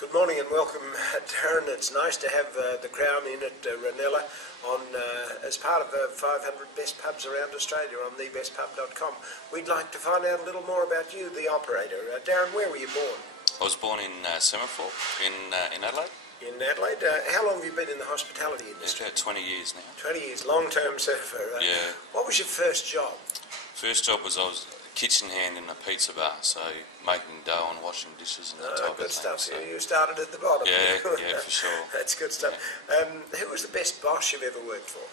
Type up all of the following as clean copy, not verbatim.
Good morning and welcome, Darren. It's nice to have the Crown in at Reynella on as part of the 500 best pubs around Australia on thebestpub.com. We'd like to find out a little more about you, the operator. Darren, where were you born? I was born in Semaphore in Adelaide. In Adelaide. How long have you been in the hospitality industry? About 20 years now. 20 years, long-term surfer. Yeah. What was your first job? First job was I was a kitchen hand in a pizza bar, so making dough and washing dishes and that type of thing. Good stuff. So. You started at the bottom. Yeah, for sure. That's good stuff. Yeah. Who was the best boss you've ever worked for?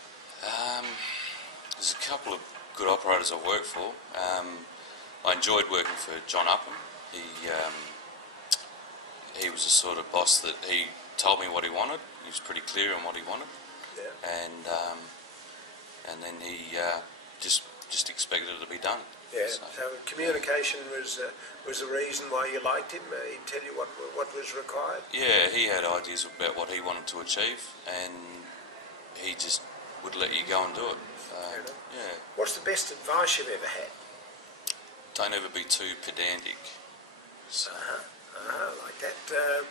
There's a couple of good operators I've worked for. I enjoyed working for John Upham. He was the sort of boss that he told me what he wanted. He was pretty clear on what he wanted. Yeah. And then he just expected it to be done. Yeah. So communication was the reason why you liked him. He'd tell you what was required. Yeah, he had ideas about what he wanted to achieve, and he just would let you go and do it. Yeah. What's the best advice you've ever had? Don't ever be too pedantic. So. Like that.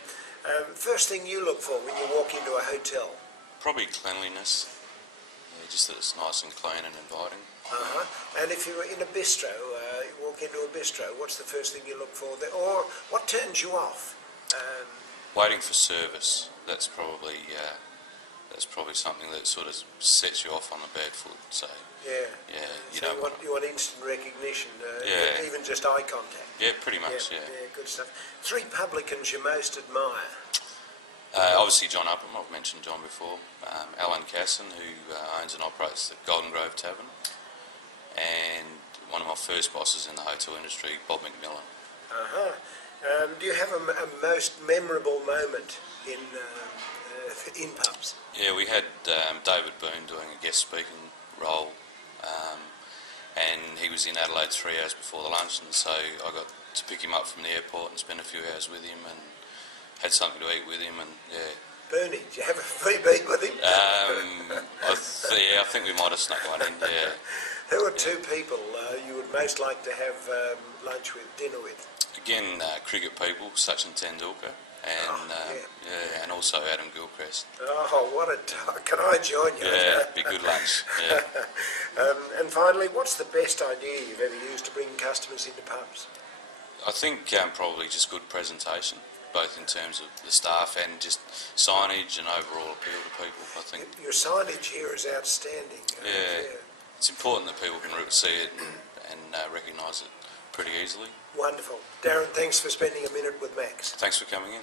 First thing you look for when you walk into a hotel? Probably cleanliness. Yeah, just that it's nice and clean and inviting. And if you're in a bistro, you walk into a bistro, what's the first thing you look for there? Or what turns you off? Waiting for service. That's probably something that sort of sets you off on a bad foot. So you want instant recognition, even just eye contact. Yeah, pretty much. Yeah, good stuff. 3 publicans you most admire? Obviously John Upham, I've mentioned John before. Alan Casson, who owns and operates the Golden Grove Tavern, and one of my first bosses in the hotel industry, Bob McMillan. Do you have a most memorable moment in pubs? Yeah, we had David Boone doing a guest speaking role, and he was in Adelaide 3 hours before the lunch, and so I got to pick him up from the airport and spend a few hours with him and had something to eat with him, and Bernie, did you have a free beat with him? I think we might have snuck one in, yeah. Who are 2 people you would most like to have lunch with, dinner with? Again, cricket people, Sachin Tendulkar, and also Adam Gilchrist. Oh, what a can I join you? Yeah, be good lunch. Yeah. And finally, what's the best idea you've ever used to bring customers into pubs? I think probably just good presentation, both in terms of the staff and just signage and overall appeal to people, I think. Your signage here is outstanding. Yeah. It's important that people can see it and recognise it pretty easily. Wonderful. Darren, thanks for spending a minute with Max. Thanks for coming in.